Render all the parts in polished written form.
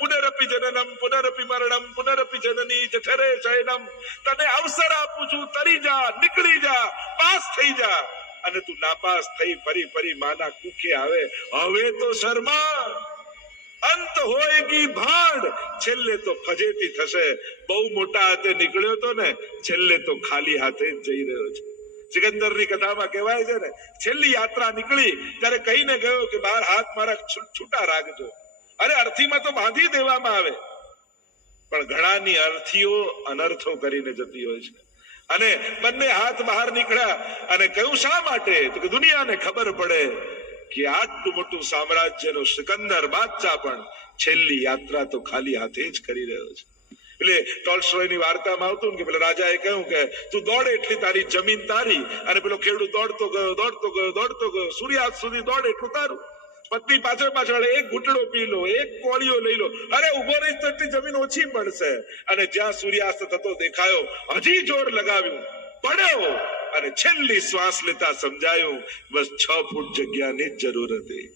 પુનરપી જનનમ પુનરપી મરણમ પુનરપી જનની જઠરે શયનમ. તને અવસર આપું છું, તરી જા, નીકળી જા, પાસ થઈ જા. અને તું નાપાસ થઈ ફરી ફરી માના કુખે આવે. હવે તો શર્મા, અંત હોયગી ભાંડ. છેલ્લે તો ફજેતી થશે. બહુ મોટા હાથે નીકળ્યો તો ને, છેલ્લે તો ખાલી હાથે જ જઈ રહ્યો છે. સિકંદરની કથામાં કહેવાય છે ને, છેલ્લી યાત્રા નીકળી ત્યારે કહીને ગયો કે બાર હાથ મારા છૂટા રાખજો. અરે અર્થીમાં તો બાંધી દેવામાં આવે, પણ ઘણાની અર્થીઓ અનર્થો કરીને જતી હોય છે. અને બંને હાથ બહાર નીકળ્યા અને કહ્યું શા માટે? તો કે દુનિયાને ખબર પડે કે આટલું મોટું સામ્રાજ્યનો સિકંદર બાદશાહ પણ છેલ્લી યાત્રા તો ખાલી હાથે જ કરી રહ્યો છે. એટલે ટોલ્સ્ટોયની વાર્તામાં આવતું કે પેલા રાજાએ કહ્યું કે તું દોડે એટલી તારી જમીન તારી. અને પેલો ખેડૂત દોડતો ગયો દોડતો ગયો દોડતો ગયો, સૂર્યાસ્ત સુધી દોડે એટલું તારું. પત્ની પાછળ પાછળ એક ઘૂંટડો પી લો, એક કોળીઓ લઈ લો. અરે ઉભો રહીશ તો એટલી જમીન ઓછી પડશે. અને જ્યાં સૂર્યાસ્ત થતો દેખાયો, હજી જોર લગાવ્યું, પડ્યો અને છેલ્લી શ્વાસ લેતા સમજાયું બસ 6 ફૂટ જગ્યાની જ જરૂર હતી.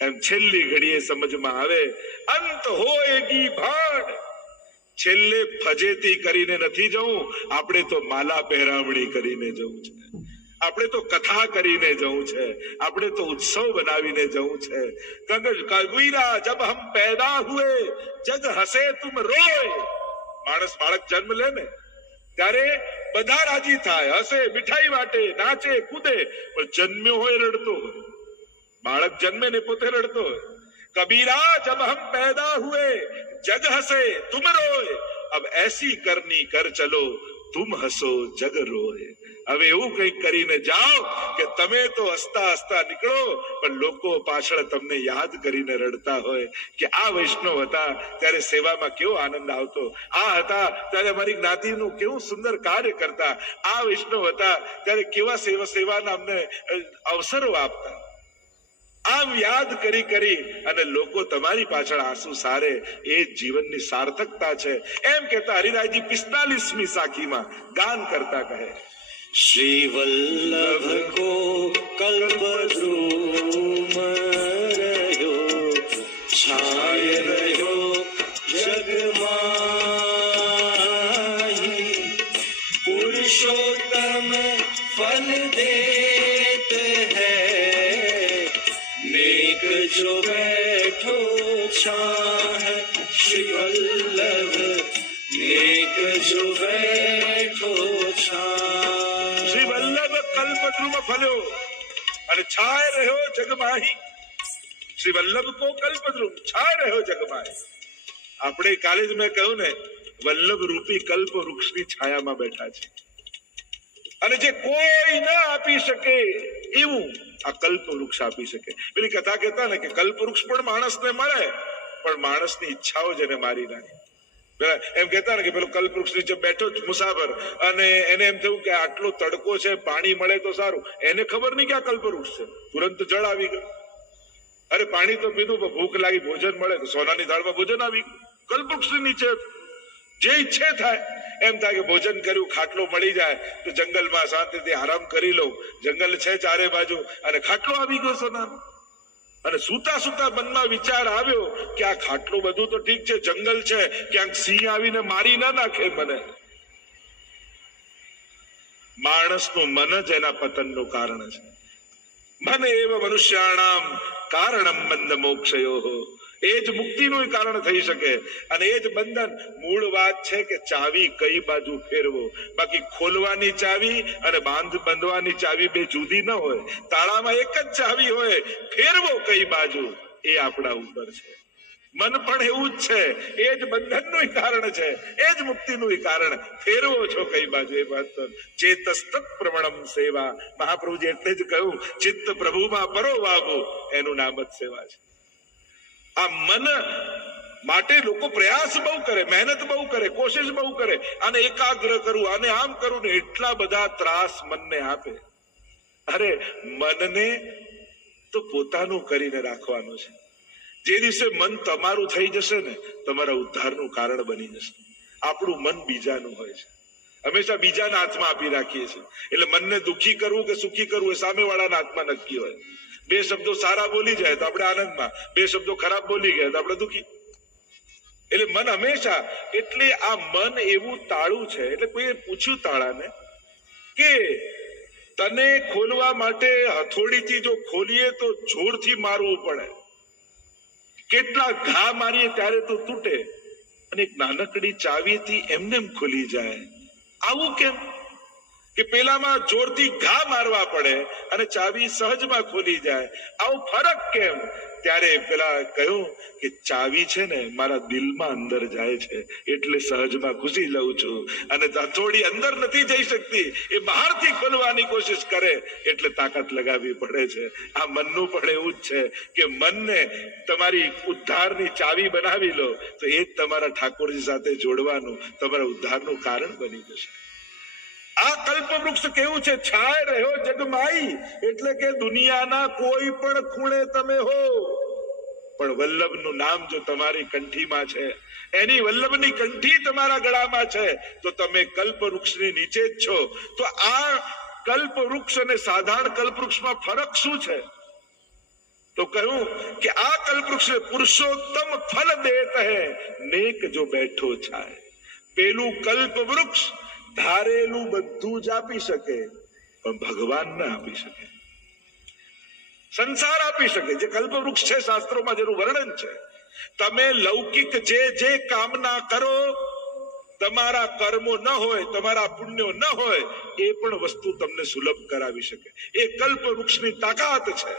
એમ છેલ્લી ઘડીએ સમજમાં આવે અંત હોયગી ભાંડ. છેલ્લે ફજેતી કરીને નથી જવું, આપણે તો માલા પહેરામણી કરીને જવું છે. આપણે તો કથા કરીને જવું છે. આપણે તો ઉત્સવ બનાવીને જવું છે. કબીરા જબ હમ પેદા હુએ જગ હસે તુમ રોય. માણસ બાળક જન્મ લે ને ત્યારે બધા રાજી થાય, હસે, મીઠાઈ વાટે, નાચે, કૂદે. પણ જન્મ્યો હોય રડતો હોય. બાળક જન્મે ને પોતે રડતો હોય. કબીરા જબ હમ પેદા હુએ જગ હસે તુમ રોય. અબ એસી કરની કર ચલો તુમ હસો જગ રોય. હવે એવું કંઈક કરીને જાઓ કે તમે તો હસતા હસતા નીકળો, પણ લોકો પાછળ તમને યાદ કરીને રડતા હોય કે આ વૈષ્ણવ હતા ત્યારે સેવામાં કેવો આનંદ આવતો, આ હતા ત્યારે અમારી જ્ઞાતિનું કેવું સુંદર કાર્ય કરતા, આ વૈષ્ણવ હતા ત્યારે કેવા સેવાના અમને અવસરો આપતા. આમ યાદ કરી કરી અને લોકો તમારી પાછળ આંસુ સારે, એ જીવનની સાર્થકતા છે. એમ કહેતા હરિરાયજી 45મી સાખીમાં ગાન કરતા કહે, श्री वल्लभ को कल्पद्रुम रह्यो छाय रह्यो जग माही. पुरुषोत्तम फल देत है नेक जो बैठो छाह. श्री वल्लभ नेक जो बैठो छाह. શ્રી વલ્લભ કલ્પદ્રુમ ફલ્યો અને છાય રહ્યો જગમાહી. શ્રી વલ્લભ કો કલ્પદ્રુમ છાય રહ્યો જગમાહી. આપણે કાલે જ મેં કહ્યું ને, વલ્લભ રૂપી કલ્પ વૃક્ષની છાયામાં બેઠા છે. અને જે કોઈ ના આપી શકે એવું આ કલ્પ વૃક્ષ આપી શકે. પેલી કથા કહેતા ને કે કલ્પ વૃક્ષ પણ માણસને મળે, પણ માણસની ઈચ્છાઓ જેને મારી નાખે. એમ કહેતા ને કે પેલો કલ્પવૃક્ષ નીચે બેઠો મુસાફર, અને એને એમ થયું કે આટલો તડકો છે, પાણી મળે તો સારું. એને ખબર નહીં કે આ કલ્પવૃક્ષ છે. તુરંત જળ આવી ગયું. અરે પાણી તો પીધું, પણ ભૂખ લાગી, ભોજન મળે તો સોનાની થાળમાં ભોજન આવી ગયું. કલ્પવૃક્ષ નીચે જે ઈચ્છે થાય એમ થાય કે ભોજન કર્યું, ખાટલો મળી જાય તો જંગલમાં શાંતિથી આરામ કરી લઉં. જંગલ છે ચારે બાજુ અને ખાટલો આવી ગયો સોનાનો. અને સુતા સુતા મનમાં વિચાર આવ્યો કે આ ખાટલું બધું તો ઠીક છે, જંગલ છે, ક્યાંક સિંહ આવીને મારી ના નાખે મને. માણસનું મન જ એના પતનનું કારણ છે. મન એવ મનુષ્યાણામ કારણમ બંધ મોક્ષયો. એ જ મુક્તિનું કારણ થઈ શકે. અને એ જ બંધન. મૂળ વાત છે કે ચાવી કઈ બાજુ ફેરવો. બાકી ખોલવાની ચાવી અને બાંધવાની ચાવી બે જુદી ન હોય. તાળામાં એક જ ચાવી હોય, ફેરવો કઈ બાજુ એ આપણા ઉપર છે. મન પણ એવું જ છે, એ જ બંધનનું કારણ છે, એ જ મુક્તિનું કારણ. ફેરવો છો કઈ બાજુ એ વાત. ચેતસ્તત પ્રવણમ સેવા. મહાપ્રભુજી એટલે જ કહ્યું ચિત્ત પ્રભુમાં પરોવાવું, એનું નામ જ સેવા છે. આ મન માટે લોકો પ્રયાસ બહુ કરે, મહેનત બહુ કરે, કોશિશ બહુ કરે, અને એકાગ્ર કરવું, અને આમ કરું ને એટલા બધા ત્રાસ મનને આપે. અરે મનને તો પોતાનું કરીને રાખવાનું છે. જે દિવસે મન તમારું થઈ જશે ને, તમારા ઉદ્ધારનું કારણ બની જશે. આપણું મન બીજાનું હોય છે, હંમેશા બીજાના હાથમાં આપી રાખીએ છીએ. એટલે મનને દુઃખી કરવું કે સુખી કરવું એ સામેવાળાના હાથમાં નક્કી હોય. બે શબ્દો સારા બોલી જાય તો આપણે આનંદમાં, બે શબ્દો ખરાબ બોલી ગયા તો આપણે દુઃખી. એટલે મન હંમેશા, એટલે આ મન એવું તાળું છે. એટલે કોઈએ પૂછ્યું તાળાને કે તને ખોલવા માટે હથોડીથી જો ખોલીએ તો જોરથી મારવું પડે, કેટલા ઘા મારીએ ત્યારે તો તૂટે, અને એક નાનકડી ચાવીથી એમને ખુલી જાય. આવું કેમ કે પેલામાં જોરથી ઘા મારવા પડે અને ચાવી સહજમાં ખોલી જાય? આવો ફરક કેમ? ત્યારે પેલા કહ્યું કે ચાવી છે ને મારા દિલમાં અંદર જાય છે એટલે સહજમાં ઘૂસી લઉં છું, અને હથોડી અંદર નથી જઈ શકતી, એ બહારથી ખોલવાની કોશિશ કરે એટલે તાકાત લગાવવી પડે છે. આ મનનું પણ એવું જ છે કે મનને તમારી ઉદ્ધારની ચાવી બનાવી લો તો એ જ તમારા ઠાકોરજી સાથે જોડવાનું તમારા ઉદ્ધારનું કારણ બની જશે. આ કલ્પવૃક્ષ કેવું છે? છાય રહ્યો જગમાઈ, એટલે કે દુનિયાના કોઈ પણ ખૂણે તમે હો, પણ વલ્લભનું નામ જો તમારી કંઠીમાં છે, એની વલ્લભની કંઠી તમારા ગળામાં છે, તો તમે કલ્પવૃક્ષની નીચે જ છો. તો આ કલ્પવૃક્ષ અને સાધારણ કલ્પવૃક્ષમાં ફરક શું છે? તો કહ્યું કે આ કલ્પવૃક્ષ પુરુષોત્તમ ફલ દેત હૈ, નેક જો બેઠો છાય. પેલું કલ્પવૃક્ષ ધારેલું બધું જ આપી શકે, પણ ભગવાન ના આપી શકે. સંસાર આપી શકે, જે કલ્પવૃક્ષ છે શાસ્ત્રોમાં જેનું વર્ણન છે. તમે લૌકિક જે કામના કરો, તમારા કર્મો ન હોય, તમારા પુણ્યો ન હોય, એ પણ વસ્તુ તમને સુલભ કરાવી શકે. એ કલ્પવૃક્ષની તાકાત છે.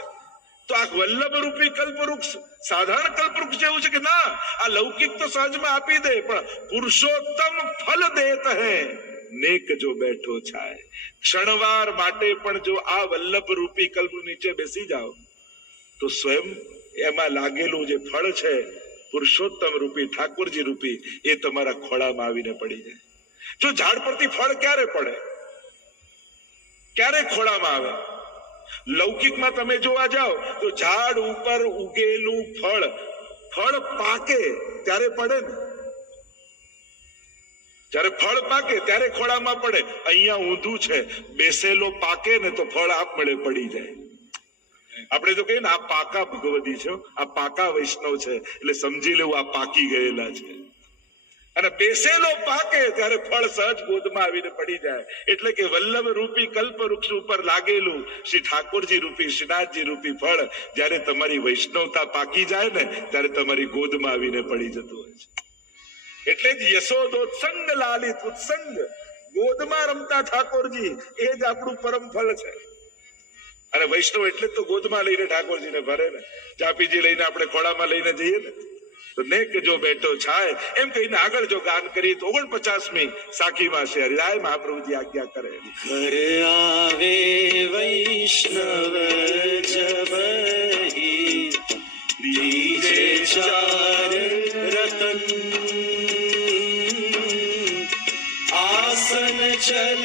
તો આ વલ્લભ રૂપી કલ્પવૃક્ષ સાધારણ કલ્પવૃક્ષ જેવું છે કે ના, આ લૌકિક તો સહજમાં આપી દે, પણ પુરુષોત્તમ ફલ દેત હૈ, નેક જો બેઠો છાય. ક્ષણવાર માટે પણ જો આ વલ્લભ રૂપી કલ્પ નીચે બેસી જાઓ તો સ્વયં એમાં લાગેલું જે ફળ છે પુરુષોત્તમ રૂપી ઠાકોરજી રૂપી, એ તમારા ખોળામાં આવીને પડી જાય. જો ઝાડ પરથી ફળ ક્યારે પડે? ક્યારે ખોળામાં આવે? લૌકિકમાં તમે જોવા જાઓ તો ઝાડ ઉપર ઉગેલું ફળ પાકે ત્યારે પડે ને, જયારે ફળ પાકે ત્યારે ખોળામાં પડે. અહીંયા ઊંધું છે, બેસેલો પાકે ને તો ફળ આપમેળે પડી જાય. આપણે તો કહીએ ને આ પાકા ભગવતી છે, આ પાકા વૈષ્ણવ છે, એટલે સમજી લેવું આ પાકી ગયેલા છે. અને બેસેલો પાકે ત્યારે ફળ સહજ ગોદમાં આવીને પડી જાય. એટલે કે વલ્લભ રૂપી કલ્પવૃક્ષ ઉપર લાગેલું શ્રી ઠાકોરજી રૂપી શ્રીનાથજી રૂપી ફળ જયારે તમારી વૈષ્ણવતા પાકી જાય ને ત્યારે તમારી ગોદમાં આવીને પડી જતું હોય છે. એટલે જ યશોદોત્સંગ લાલિત ઉત્સંગ, ગોદમાં રમતા ઠાકોરજી, એ જ આપણું પરમ ફળ છે. અને વૈષ્ણવ એટલે જ તો ગોદમાં લઈને ઠાકોરજીને ભરે ને, ચાપીજી લઈને આપણે ખોળામાં લઈને જઈએ ને. તો નેક જો બેઠો છાય એમ કહીને આગળ જો ગાન કરીએ તો 49મી સાખીમાં છે હરિરાય મહાપ્રભુજી આજ્ઞા કરે. घर आवे वैष्णव जब ही दीजे चार रतन, आसन चल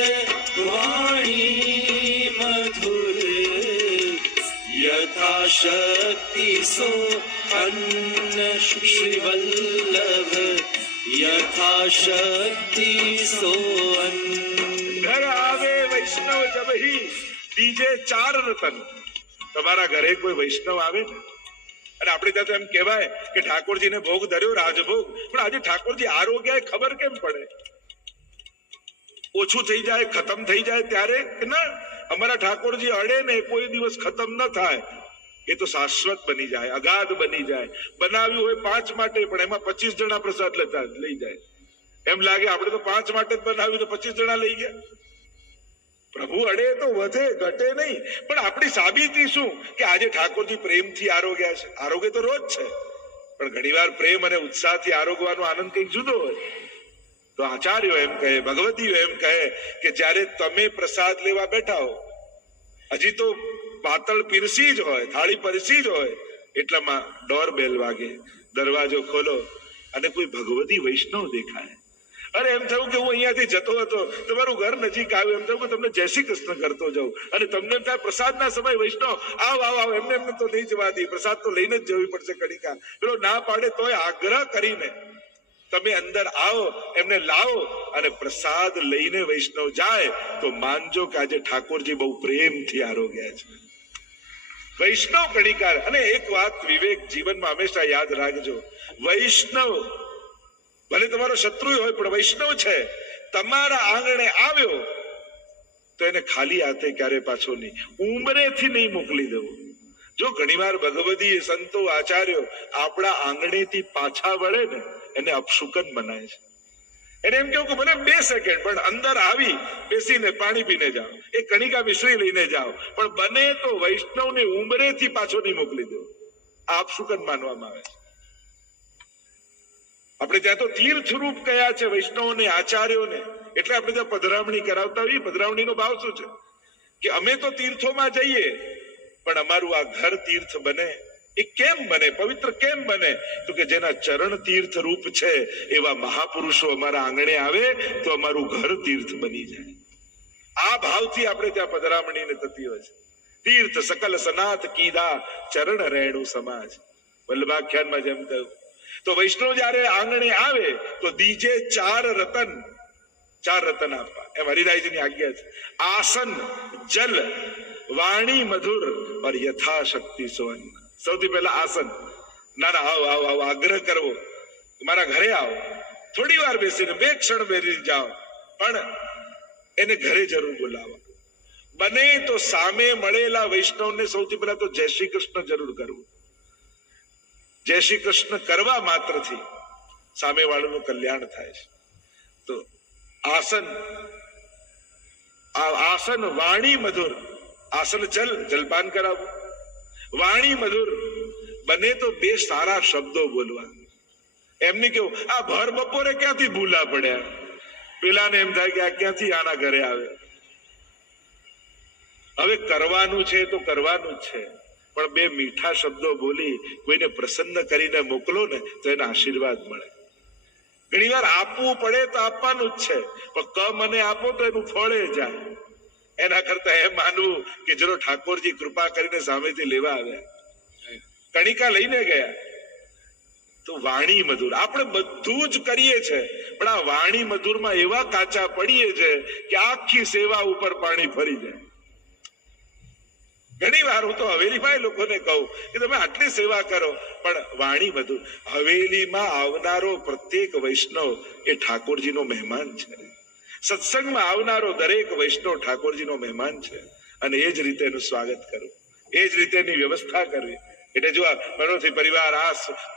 वाणी मधुर, यथा शक्ति सो अन्न श्री वल्लभ, यथा शक्ति સો અન્ન. ઘર આવે વૈષ્ણવ જબહી દીજે ચાર રતન. તમારા ઘરે કોઈ વૈષ્ણવ આવે ને, અને આપણે ત્યાં તો એમ કહેવાય કે ઠાકોરજીને ભોગ ધર્યો રાજભોગ, પણ આજે ઠાકોરજી આરોગ્ય ખબર કેમ પડે? ઓછું થઈ જાય, ખતમ થઈ જાય ત્યારે કે ના, અમારા ઠાકોરજી અડે ને કોઈ દિવસ ખતમ ન થાય, એ તો શાશ્વત બની જાય, અગાધ બની જાય. બનાવ્યું હોય 5 માટે પણ એમાં 25 જણા પ્રસાદ લઈ જાય. એમ લાગે આપણે તો 5 માટે જ બનાવ્યું તો 25 જણા લઈ ગયા. પ્રભુ અડે તો વધે ઘટે નહીં, પણ આપણી સાબિતી શું કે આજે ઠાકોરજી પ્રેમથી આરોગ્યા છે. આરોગ્ય તો રોજ છે, પણ ઘણીવાર પ્રેમ અને ઉત્સાહથી આરોગવાનો આનંદ કંઈક જુદો હોય. તો આચાર્યો એમ કહે, ભગવતીઓ એમ કહે કે જ્યારે તમે પ્રસાદ લેવા બેઠા હો, હજી તો પાતળ પીરસી જ હોય, થાળી પીરસી જ હોય, એટલામાં ડોરબેલ વાગે, દરવાજો ખોલો અને કોઈ ભગવતી વૈષ્ણવ દેખાય. અરે એમ થયું કે હું અહીંયાથી જતો હતો, તમારું ઘર નજીક આવ્યું, એમ થયું કે તમને જય શ્રી કૃષ્ણ કરતો જાઉં, અને તમને ત્યાં પ્રસાદના સમય વૈષ્ણવ આવ એમને તો નહીં જવા દે, પ્રસાદ તો લઈને જ જવી પડશે કડિકા. પેલો ના પાડે તોય આગ્રહ કરીને તમે અંદર આવો, એમને લાવો, અને પ્રસાદ લઈને વૈષ્ણવ જાય તો માનજો કે આજે ઠાકોરજી બહુ પ્રેમથી આરોગ્યા છે. વૈષ્ણવ કણિકાર. અને એક વાત વિવેક જીવનમાં હંમેશા યાદ રાખજો, વૈષ્ણવ ભલે તમારો શત્રુ હોય પણ વૈષ્ણવ છે, તમારા આંગણે આવ્યો તો એને ખાલી હાથે ક્યારે પાછો નહીં, ઉંમરેથી નહીં મોકલી દેવો. જો ઘણીવાર ભગવદી સંતો આચાર્યો આપણા આંગણેથી પાછા વળે ને એને અપશુકન બનાય છે. એને એમ કેવું કે મને 2 સેકન્ડ પણ અંદર આવી બેસીને પાણી પીને જાઓ, એ કણિકા મિશ્રી લઈને જાઓ, પણ બને તો વૈષ્ણવને ઉંમરેથી પાછો નહીં મોકલી દો. આ અપશુકન માનવામાં આવે છે. આપણે ત્યાં તો તીર્થરૂપ કયા છે વૈષ્ણવોને, આચાર્યોને, એટલે આપણે ત્યાં પધરામણી કરાવતા હોઈએ. પધરામણીનો ભાવ શું છે કે અમે તો તીર્થોમાં જઈએ પણ અમારું આ ઘર તીર્થ બને. એ કેમ બને, પવિત્ર કેમ બને? તો કે જેના ચરણ તીર્થ રૂપ છે એવા મહાપુરુષો અમારા આંગણે આવે તો અમારું ઘર તીર્થ બની જાય. આ ભાવથી આપણે ત્યાં પધરામણીને થતી હોય છે. તીર્થ સકલ સનાથ કીધા ચરણ રેણુ સમાજ, વલ્લભાખ્યાનમાં જેમ કહ્યું. તો વૈષ્ણવ જયારે આંગણે આવે તો દીજે 4 રતન આપવા, એમ હરિરાયજીની આજ્ઞા છે. આસન, જલ, વાણી મધુર और યથાશક્તિ સોન. સૌથી પહેલા આસન. ના આવો આગ્રહ કરવો, મારા ઘરે આવો, થોડી વાર બેસીને 2 ક્ષણ બેસી જાઓ, પણ એને ઘરે જરૂર બોલાવો. બને તો સામે મળેલા વૈષ્ણવને સૌથી પહેલા તો જય શ્રી કૃષ્ણ જરૂર કરવું. જય શ્રી કૃષ્ણ કરવા માત્રથી સામે વાળાનું કલ્યાણ થાય છે. તો આસન વાણી મધુર, આસન જલપાન કરાવવું, વાણી મધુર, બને તો 2 સારા શબ્દો બોલવા. એમની કેવું આ ભર બપોરે ક્યાંથી ભૂલા પડ્યા, પેલાને એમ થાય કે આ ક્યાંથી આના ઘરે આવે. હવે કરવાનું છે તો કરવાનું જ છે, પણ 2 મીઠા શબ્દો બોલી કોઈને પ્રસન્ન કરીને મોકલો ને તો એના આશીર્વાદ મળે. ઘણી વાર આપવું પડે તો આપવાનું જ છે, પણ કમ અને આપો તો એનું ફળે જાય. એના કરતા એમ માનવું કે ચલો ઠાકોરજી કૃપા કરીને સામેથી લેવા આવ્યા, કણિકા લઈને ગયા. તો વાણી મધુર, આપણે બધું જ કરીએ છે પણ આ વાણી મધુરમાં એવા કાચા પડીએ છે કે આખી સેવા ઉપર પાણી ફરી જાય. ઘણી વાર હું તો હવેલીમાં લોકોને કહું કે તમે આટલી સેવા કરો પણ વાણી મધુર. હવેલીમાં આવનારો પ્રત્યેક વૈષ્ણવ એ ઠાકોરજીનો મહેમાન છે. સત્સંગમાં આવનારો દરેક વૈષ્ણવ ઠાકોરજીનો મહેમાન છે, અને એ જ રીતે એનું સ્વાગત કરવું, એ જ રીતે એની વ્યવસ્થા કરવી. એટલે જો આ મનોથી પરિવાર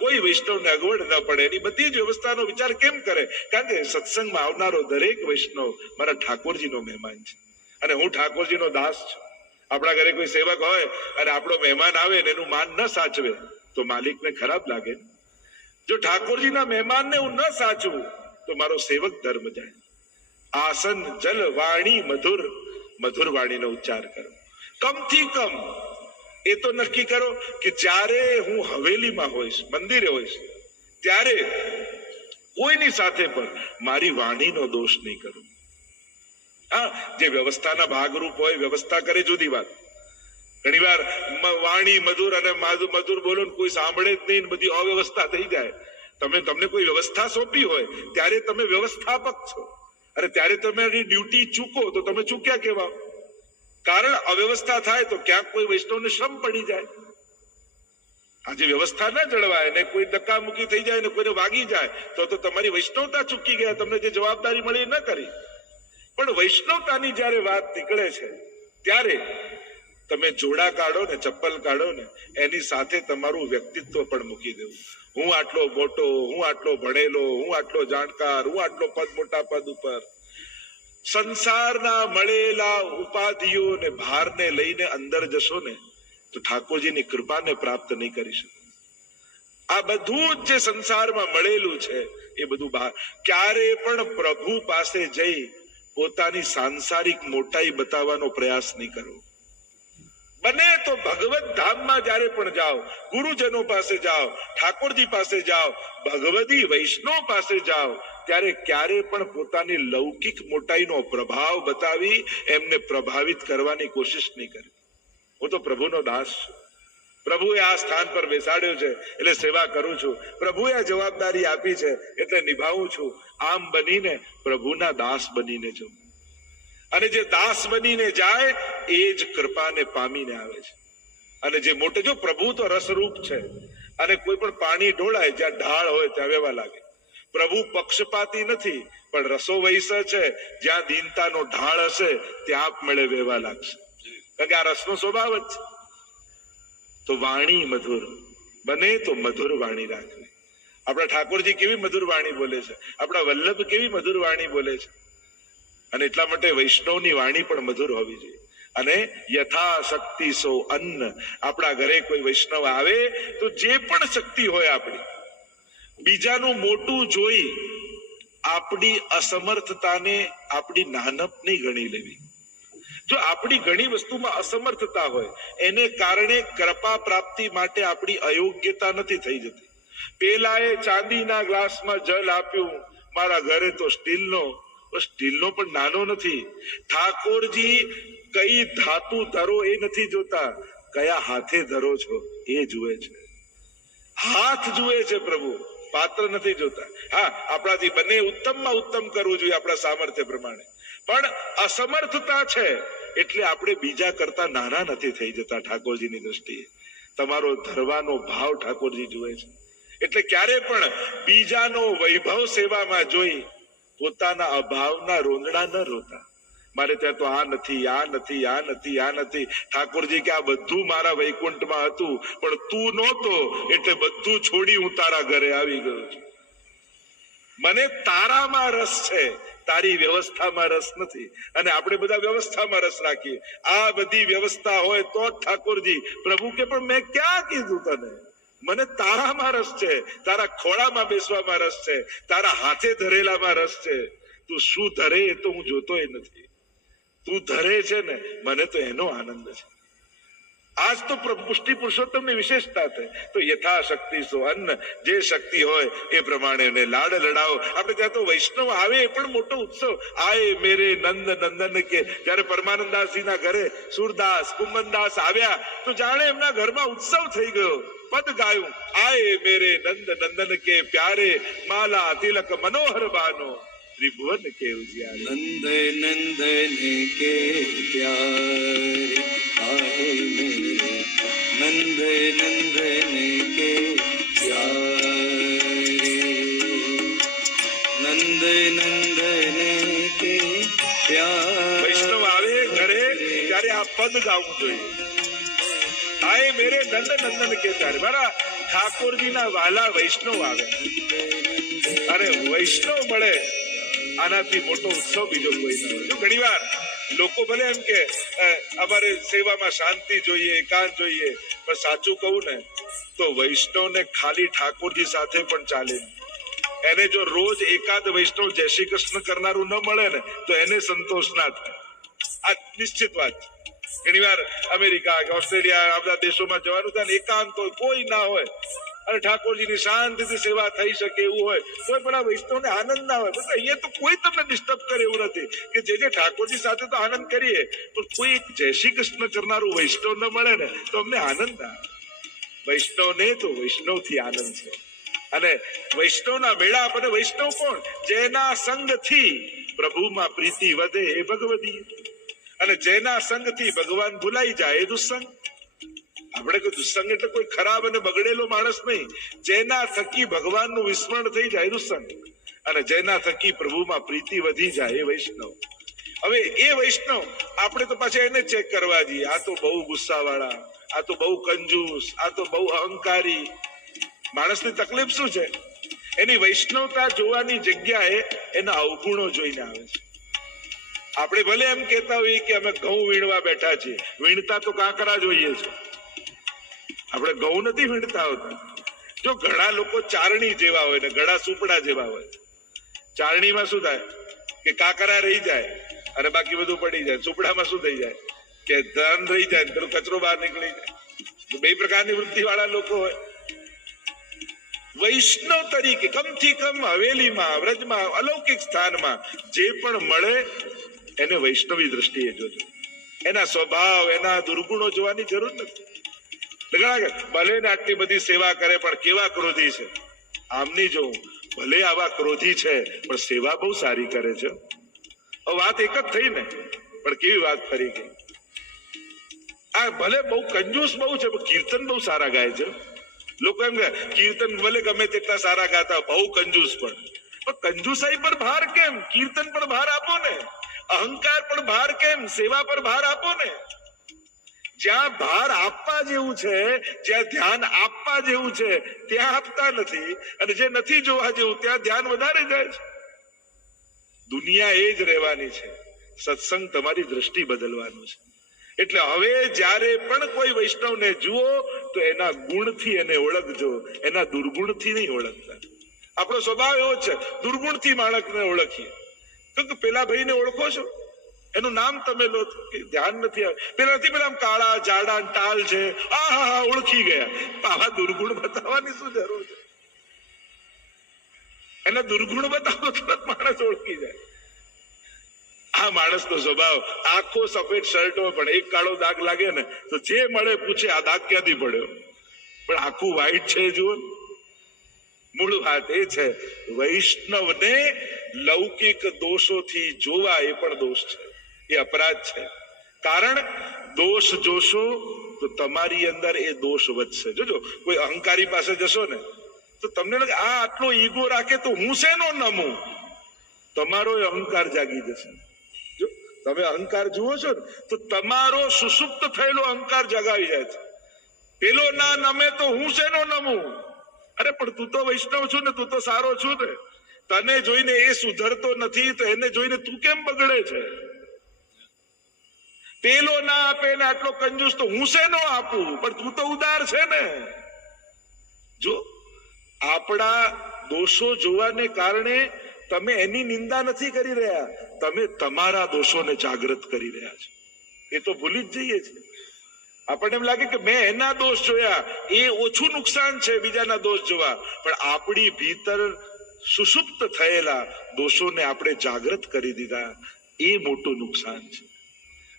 કોઈ વૈષ્ણવને અગવડ ન પડે એની બધી જ વ્યવસ્થાનો વિચાર કેમ કરે? કારણ કે સત્સંગમાં આવનારો દરેક વૈષ્ણવ મારા ઠાકોરજીનો મહેમાન છે, અને હું ઠાકોરજીનો દાસ છું. આપણા ઘરે કોઈ સેવક હોય અને આપણો મહેમાન આવે ને એનું માન ન સાચવે તો માલિકને ખરાબ લાગે. જો ઠાકોરજીના મહેમાનને હું ન સાચવું તો મારો સેવક ધર્મ જાય. આસન, જલ, વાણી મધુર, મધુર વાણીનો ઉચ્ચાર કરો. કમથી કમ એ તો નક્કી કરો કે જ્યારે હું હવેલીમાં હોઈશ, મંદિરે હોઈશ, ત્યારે કોઈની સાથે પણ મારી વાણીનો દોષ નહીં કરું. હા, જે વ્યવસ્થાના ભાગરૂપ હોય વ્યવસ્થા કરે જુદી વાત. ઘણી વાર વાણી મધુર અને મધુર બોલો કોઈ સાંભળે જ નહીં, બધી અવ્યવસ્થા થઈ જાય. તમને કોઈ વ્યવસ્થા સોંપી હોય ત્યારે તમે વ્યવસ્થાપક છો, અને ત્યારે તમે ડ્યુટી ચૂકો તો તમે ચૂક્યા કેવા? કારણ અવ્યવસ્થા થાય તો ક્યાંક કોઈ વૈષ્ણવને શ્રમ પડી જાય. આજે વ્યવસ્થા ન જળવાય ને કોઈ ધક્કામુક્કી થઈ જાય ને કોઈને વાગી જાય તો તમારી વૈષ્ણવતા ચૂકી ગયા, તમને જે જવાબદારી મળી ન કરી. પણ વૈષ્ણવતાની જયારે વાત નીકળે છે ત્યારે તમે જોડા કાઢો ને ચપ્પલ કાઢો ને એની સાથે તમારું વ્યક્તિત્વ પણ મૂકી દેવું. હું આટલો મોટો, હું આટલો ભણેલો, હું આટલો જાણકાર, હું આટલો મોટા પદ ઉપર. સંસારના મળેલા ઉપાધિઓ ને ભારને લઈને અંદર જશો ને તો ઠાકોરજીની કૃપાને પ્રાપ્ત નહીં કરી શકો. આ બધું જ જે સંસારમાં મળેલું છે એ બધું બહાર. ક્યારે પણ પ્રભુ પાસે જઈ પોતાની સાંસારિક મોટાઈ બતાવવાનો પ્રયાસ નહીં કરો. બને તો ભગવત ધામમાં જયારે પણ જાઓ, ગુરુજનો પાસે જાઓ, ઠાકોરજી પાસે જાઓ, ભગવદી વૈષ્ણવ પાસે જાઓ, ત્યારે ક્યારે પણ પોતાની લૌકિક મોટાઈનો પ્રભાવ બતાવી એમને પ્રભાવિત કરવાની કોશિશ નહીં કરી. હું તો પ્રભુનો દાસ છું, પ્રભુએ આ સ્થાન પર બેસાડ્યો છે એટલે સેવા કરું છું, પ્રભુએ આ જવાબદારી આપી છે એટલે નિભાવું છું. આમ બનીને પ્રભુના દાસ બનીને જવું. અને જે દાસ બનીને જાય એ જ કૃપાને પામીને આવે છે. અને જે મોટે, જો પ્રભુ તો રસરૂપ છે અને કોઈ પણ પાણી ઢોળાય જ્યાં ઢાળ હોય ત્યાં વહેવા લાગે. પ્રભુ પક્ષપાતી નથી, પણ રસો વૈસે છે. જ્યાં દીનતાનો ઢાળ હશે ત્યાં આપમેળે વહેવા લાગશે, કારણ કે આ રસનો સ્વભાવ જ છે. તો વાણી મધુર બને તો મધુર વાણી રાખવી. આપણા ઠાકોરજી કેવી મધુર વાણી બોલે છે, આપણા વલ્લભ કેવી મધુર વાણી બોલે છે. અને એટલા માટે વૈષ્ણવની વાણી પણ મધુર હોવી જોઈએ. અને યથાશક્તિ સો અન્ન. આપણા ઘરે કોઈ વૈષ્ણવ આવે તો જે પણ શક્તિ હોય આપણી, બીજાનું મોટું જોઈ આપણી અસમર્થતાને, આપણી નાનપ નહીં ગણી લેવી. જો આપણી ઘણી વસ્તુમાં અસમર્થતા હોય એને કારણે કૃપા પ્રાપ્તિ માટે આપણી અયોગ્યતા નથી થઈ જતી. પેલાએ ચાંદીના ગ્લાસમાં જલ આપ્યું, મારા ઘરે તો સ્ટીલનો પણ નાનો નથી. ઠાકોરજી કઈ ધાતુ ધરો એ નથી જોતા, કયા હાથે ધરો છો એ જુએ છે. હાથ જુએ છે પ્રભુ, પાત્ર નથી જોતા. હા, આપણાથી બને ઉત્તમમાં ઉત્તમ કરવું જોઈએ આપણા સામર્થ્ય પ્રમાણે, પણ અસમર્થતા છે એટલે આપણે બીજા કરતા નાના નથી થઈ જતા ઠાકોરજીની દ્રષ્ટિએ. તમારો ધરવાનો ભાવ ઠાકોરજી જુએ છે. એટલે ક્યારે પણ બીજાનો વૈભવ સેવામાં જોઈ પોતાના અભાવના રોંદણા ન રોતા. મારે ત્યાં તો આ નથી, આ નથી, આ નથી, આ નથી. ઠાકોરજી કે આ બધું મારા વૈકુંઠમાં હતું, પણ તું નહોતો એટલે બધું છોડી હું તારા ઘરે આવી ગયો છું. મને તારામાં રસ છે, તારી વ્યવસ્થામાં રસ નથી. અને આપણે બધા વ્યવસ્થામાં રસ રાખીએ. આ બધી વ્યવસ્થા હોય તો જ ઠાકોરજી. પ્રભુ કે પણ મેં ક્યાં કીધું તને, મને તારામાં રસ છે, તારા ખોળામાં બેસવામાં રસ છે, તારા હાથે ધરેલામાં રસ છે. તું શું ધરે એ તો હું જોતો નથી, તું ધરે છે ને મને તો એનો આનંદ છે. આજ તો પુષ્ટિ પુરુષોત્તમની વિશેષતા છે. તો યથાશક્તિ સો અન્ન. જે શક્તિ હોય એ પ્રમાણે એને લાડ લડાવો. આપણે ત્યાં તો વૈષ્ણવ આવે એ પણ મોટો ઉત્સવ. આય મેરે નંદ નંદન કે. જયારે પરમાનંદાસજીના ઘરે સુરદાસ કુંભનદાસ આવ્યા તો જાણે એમના ઘરમાં ઉત્સવ થઈ ગયો. પદ ગાયું, આય મેરે નંદ નંદન કે પ્યારે, માલા તિલક મનોહર બાનો, ત્રિભુવન કે ઉજિયારે. નંદ નંદન કે પ્યારે, આહે મેરે નંદ નંદન કે પ્યારે, નંદ નંદન કે પ્યારે. વૈષ્ણવ આવે ઘરે ત્યારે આ પદ ગાવું જોઈએ. આય મેરે નંદ નંદન કે પ્યારે. મારા ઠાકોરજીના વાલા વૈષ્ણવ આવે અને વૈષ્ણવ મળે, આનાથી મોટો ઉત્સવ બીજો કોઈ ન હોય. ઘણી વાર લોકો ભલે એમ કે અમારે સેવામાં શાંતિ જોઈએ, એકાંત જોઈએ, પણ સાચું કહું ને તો વૈષ્ણવને ખાલી ઠાકોરજી સાથે પણ ચાલે. એને જો રોજ એકાદ વૈષ્ણવ જય શ્રી કૃષ્ણ કરનારું ન મળે ને તો એને સંતોષ ના થાય. આ નિશ્ચિત વાત છે. ઘણી વાર અમેરિકા કે ઓસ્ટ્રેલિયા આ બધા દેશોમાં જવાનું થાય, એકાંત હોય, કોઈ ના હોય અને ઠાકોરજીની શાંતિથી સેવા થઈ શકે એવું હોય, કોઈ પણ આ વૈષ્ણવને આનંદ ના હોય. અહીંયા તો કોઈ તમને ડિસ્ટર્બ કરે એવું નથી કે જે ઠાકોરજી સાથે તો આનંદ કરીએ, પણ કોઈ એક જય શ્રી કૃષ્ણ કરનારું વૈષ્ણવ ન મળે ને તો અમને આનંદ આવે. વૈષ્ણવને તો વૈષ્ણવથી આનંદ છે. અને વૈષ્ણવના મેળાપ. અને વૈષ્ણવ કોણ? જેના સંગથી પ્રભુમાં પ્રીતિ વધે એ ભગવદી, અને જેના સંગથી ભગવાન ભૂલાઈ જાય એ દુસ્સંગ. આપણે કોઈ દુસ્સંગ એટલે કોઈ ખરાબ અને બગડેલો માણસ નહીં. જેના થકી ભગવાનનું વિસ્મરણ થઈ જાય દુસ્સંગ, અને જેના થકી પ્રભુમાં પ્રીતિ વધી જાય એ વૈષ્ણવ. હવે એ વૈષ્ણવ આપણે તો પાછા એને ચેક કરવા જઈએ. આ તો બહુ ગુસ્સાવાળા, આ તો બહુ કંજૂસ, આ તો બહુ અહંકારી. માણસની તકલીફ શું છે? એની વૈષ્ણવતા જોવાની જગ્યાએ એના અવગુણો જોઈને આવે છે. આપણે ભલે એમ કહેતા હોઈએ કે અમે ઘઉં વીણવા બેઠા છીએ, વીણતા તો કાંકરા જોઈએ છે, આપણે ઘઉં નથી વીણતા હોતા. જો ઘણા લોકો ચારણી જેવા હોય ને ઘણા સુપડા જેવા હોય. ચારણીમાં શું થાય કે કાંકરા રહી જાય અને બાકી બધું પડી જાય. સુપડામાં શું થઈ જાય કે ધન રહી જાય, પેલો કચરો બહાર નીકળી જાય. બે પ્રકારની વૃત્તિ વાળા લોકો હોય. વૈષ્ણવ તરીકે કમથી કમ હવેલીમાં, વ્રજમાં, અલૌકિક સ્થાનમાં જે પણ મળે એને વૈષ્ણવી દ્રષ્ટિએ જોજો. એના સ્વભાવ, એના દુર્ગુણો જોવાની જરૂર નથી. ભલે ને આટલી બધી સેવા કરે પણ કેવા ક્રોધી છે, આમ નહીં જોવું. ભલે આવા ક્રોધી છે પણ સેવા બહુ સારી કરે છે. વાત એક જ થઈ ને, પણ કેવી વાત ફરી ગઈ. આ ભલે બહુ કંજૂસ બહુ છે પણ કીર્તન બહુ સારા ગાય છે. લોકો એમ કે કીર્તન ભલે ગમે તેટલા સારા ગાતા, બહુ કંજૂસ પણ પણ કંજુસાઈ પર ભાર કેમ? કીર્તન પર ભાર આપો ને. અહંકાર પર ભાર કેમ? સેવા પર ભાર આપો ને. જ્યાં ભાર આપવા જેવું છે, જ્યાં ધ્યાન આપવા જેવું છે, ત્યાં આપતા નથી, અને જે નથી જોવા જેવું ત્યાં ધ્યાન વધારે જાય છે. દુનિયા એ જ રહેવાની છે. સત્સંગ તમારી દ્રષ્ટિ બદલવાનું છે. એટલે હવે જ્યારે પણ કોઈ વૈષ્ણવને જુઓ તો એના ગુણથી એને ઓળખજો, એના દુર્ગુણથી નહીં ઓળખતા. આપણો સ્વભાવ એવો છે, દુર્ગુણથી માણસને ઓળખીએ. તો પેલા ભાઈને ઓળખો છો? એનું નામ તમે લો કે ધ્યાન નથી આવે. પેલા નથી, પેલા કાળા જાડા ટાલ છે, હા ઓળખી ગયા. આવા દુર્ગુણ બતાવવાની શું જરૂર છે? એના દુર્ગુણ બતાવો તો માણસ ઓળખી જાય. આ માણસનો સ્વભાવ, આખો સફેદ શર્ટ હોય પણ એક કાળો દાગ લાગે ને તો જે મળે પૂછે આ દાગ ક્યાંથી પડ્યો, પણ આખું વ્હાઈટ છે. જુઓ, મૂળ વાત એ છે, વૈષ્ણવને લૌકિક દોષોથી જોવા એ પણ દોષ છે, એ અપરાધ છે. કારણ દોષ જોશો તો તમારી અંદર એ દોષ વધશે. જોજો, કોઈ અહંકારી પાસે જશો ને તો તમને લાગે આ આટલો ઈગો રાખે તો હું શેનો નમું? તમારો અહંકાર જાગી જશે. જો તમે અહંકાર જુઓ છો ને તો તમારો સુષુપ્ત થયેલો અહંકાર જગાવી જાય છે. પેલો ના નમે તો હું શેનો નમું? અરે પણ તું તો વૈષ્ણવ છું ને, તું તો સારો છું ને. તને જોઈને એ સુધરતો નથી તો એને જોઈને તું કેમ બગડે છે? પેલો ના આપે ને આટલો કંજૂસ તો હું શેનો આપું? પણ તું તો ઉદાર છે ને. જો આપણા દોષો જોવાને કારણે તમે એની નિંદા નથી કરી રહ્યા, તમે તમારા દોષોને જાગૃત કરી રહ્યા છો. એ તો ભૂલી જ જઈએ છીએ. આપણને એમ લાગે કે મેં એના દોષ જોયા, એ ઓછું નુકસાન છે બીજાના દોષ જોવા, પણ આપણી ભીતર સુષુપ્ત થયેલા દોષોને આપણે જાગૃત કરી દીધા, એ મોટું નુકસાન છે.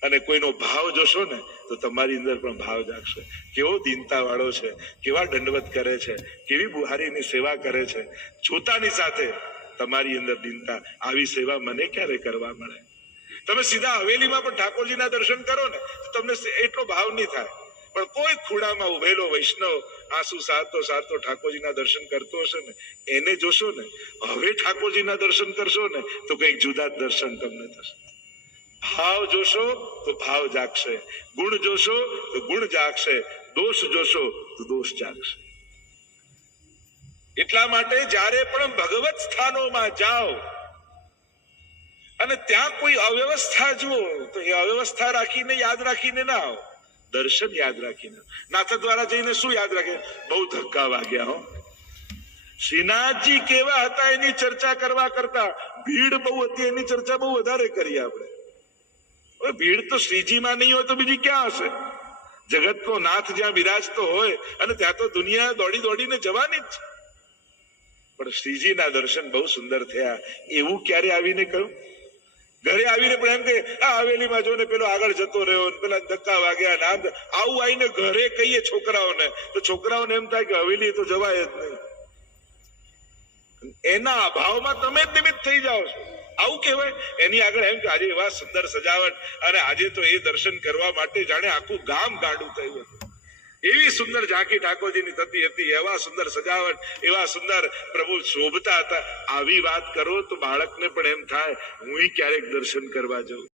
અને કોઈનો ભાવ જોશો ને તો તમારી અંદર પણ ભાવ જાગશે. કેવો દીનતા વાળો છે, કેવા દંડવત કરે છે, કેવી બુહારીની સેવા કરે છે, જોતાની સાથે તમારી અંદર દીનતા. આવી સેવા મને ક્યારે કરવા મળે? તમે સીધા હવેલીમાં પણ ઠાકોરજીના દર્શન કરો ને તો તમને એટલો ભાવ નહીં થાય, પણ કોઈ ખૂણામાં ઉભેલો વૈષ્ણવ આંસુ સારતો સારતો ઠાકોરજીના દર્શન કરતો હશે ને, એને જોશો ને, હવે ઠાકોરજીના દર્શન કરશો ને તો કંઈક જુદા જ દર્શન તમને થશે. ભાવ જોશો તો ભાવ જાગશે, ગુણ જોશો તો ગુણ જાગશે, દોષ જોશો તો દોષ જાગશે. એટલા માટે જ્યારે પણ ભગવત સ્થાનોમાં જાઓ અને ત્યાં કોઈ અવ્યવસ્થા જુઓ તો એ અવ્યવસ્થા રાખીને યાદ રાખીને ના આવો, દર્શન યાદ રાખીને. નાથ દ્વારા જઈને શું યાદ રાખે? બહુ ધક્કા વાગ્યા હો. શ્રીનાથજી કેવા હતા એની ચર્ચા કરવા કરતા ભીડ બહુ હતી એની ચર્ચા બહુ વધારે કરી આપણે. ભીડ તો શ્રીજીમાં નહીં હોય તો બીજી ક્યાં હશે? જગતનો નાથ જ્યાં બિરાજતો હોય અને ત્યાં તો દુનિયા દોડી દોડીને જવાની જ છે. પણ શ્રીજીના દર્શન બહુ સુંદર થયા એવું ક્યારે આવીને કહ્યું? ઘરે આવીને પણ એમ કે આ હવેલીમાં જો ને પેલો આગળ જતો રહ્યો, પેલા ધક્કા વાગ્યા ને આવું આવીને ઘરે કહીએ છોકરાઓને તો છોકરાઓને એમ થાય કે હવેલી તો જવાય જ નહીં. એના અભાવમાં તમે જ નિમિત્ત થઈ જાઓ છો. આવું કહેવાય? એની આગળ એમ કે આજે એવા સુંદર સજાવટ, અને આજે તો એ દર્શન કરવા માટે જાણે આખું ગામ ગાંડું થયું હતું. એવી સુંદર ઝાંકી ઠાકોરજીની થતી હતી, એવા સુંદર સજાવટ, એવા સુંદર પ્રભુ શોભતા હતા. આવી વાત કરો તો બાળકને પણ એમ થાય હું ક્યારેક દર્શન કરવા જાઉં.